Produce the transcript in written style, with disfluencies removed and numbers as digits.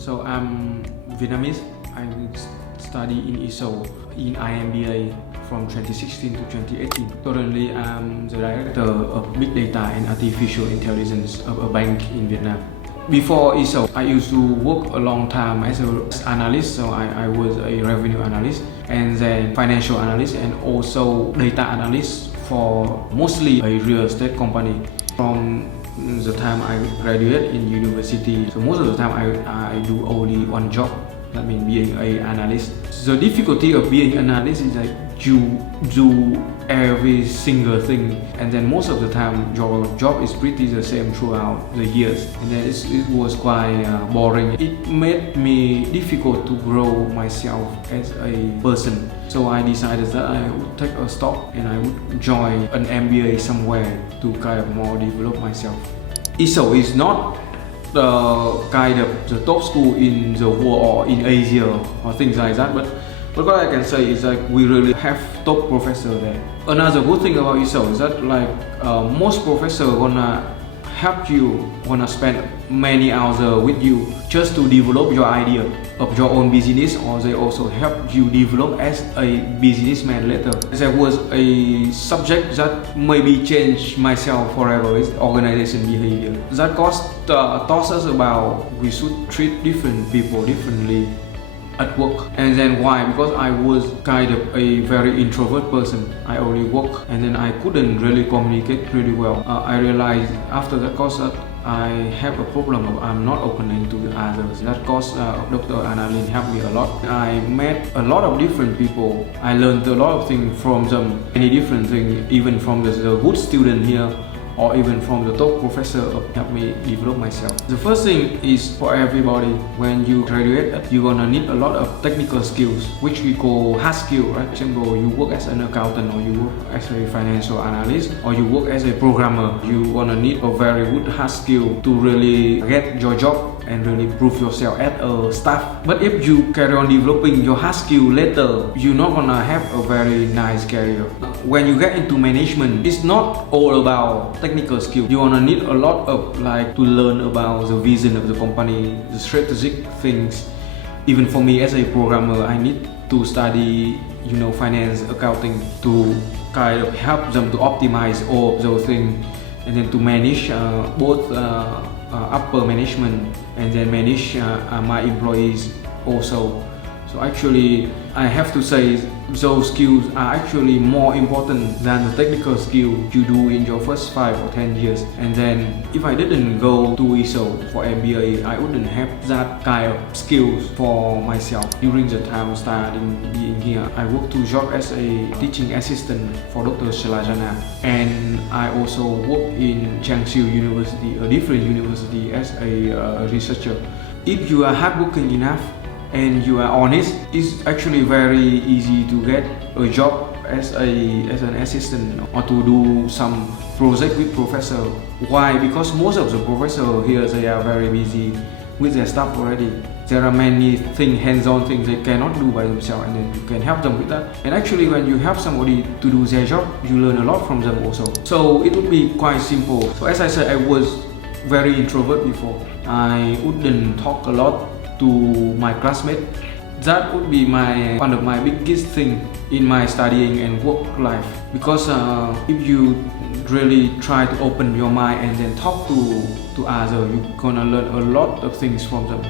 So I'm Vietnamese. I study in I-SHOU in IMBA from 2016 to 2018. Currently, I'm the director of Big Data and Artificial Intelligence of a bank in Vietnam. Before I-SHOU, I used to work a long time as an analyst, so I was a revenue analyst and then financial analyst and also data analyst for mostly a real estate company. From the time I graduated in university, so most of the time I do only one job, that means being an analyst. The difficulty of being an analyst is that you do every single thing, and then most of the time your job is pretty the same throughout the years, and then it was quite boring. It made me difficult to grow myself as a person. So I decided that I would take a stop and I would join an MBA somewhere to kind of more develop myself. I-SHOU is not the kind of the top school in the world or in Asia or things like that, but what I can say is like we really have top professors there. Another good thing about I-SHOU is that like most professors wanna help you, wanna spend many hours with you just to develop your idea of your own business, or they also help you develop as a businessman later. There was a subject that maybe changed myself forever, is organization behavior. That course taught us about we should treat different people differently at work. And then why? Because I was kind of a very introvert person. I only work and then I couldn't really communicate really well. I realized after that course that I have a problem of I'm not opening to others. That course of Dr. Annalyn helped me a lot. I met a lot of different people. I learned a lot of things from them, many different things, even from the good student here, or even from the top professor helped me develop myself. The first thing is for everybody, when you graduate, you're gonna need a lot of technical skills, which we call hard skill, right? For example, you work as an accountant, or you work as a financial analyst, or you work as a programmer. You gonna need a very good hard skill to really get your job and really prove yourself as a staff. But if you carry on developing your hard skill later, you're not gonna have a very nice career. When you get into management, it's not all about technical skill. You're gonna need a lot of like to learn about the vision of the company, the strategic things. Even for me as a programmer, I need to study, finance, accounting to kind of help them to optimize all those things, and then to manage both upper management and then manage my employees also. So actually, I have to say those skills are actually more important than the technical skill you do in your first 5 or 10 years. And then if I didn't go to I-SHOU for MBA, I wouldn't have that kind of skills for myself. During the time starting being here, I worked 2 jobs as a teaching assistant for Dr. Shalajana, and I also worked in Changshu University, a different university, as a researcher. If you are hardworking enough and you are honest, it's actually very easy to get a job as an assistant or to do some project with professor. Why? Because most of the professors here, they are very busy with their stuff already. There are many things, hands-on things they cannot do by themselves, and then you can help them with that. And actually, when you help somebody to do their job, you learn a lot from them also. So it would be quite simple. So as I said, I was very introvert before. I wouldn't talk a lot to my classmates. That would be one of my biggest thing in my studying and work life, because if you really try to open your mind and then talk to others, you're gonna learn a lot of things from them.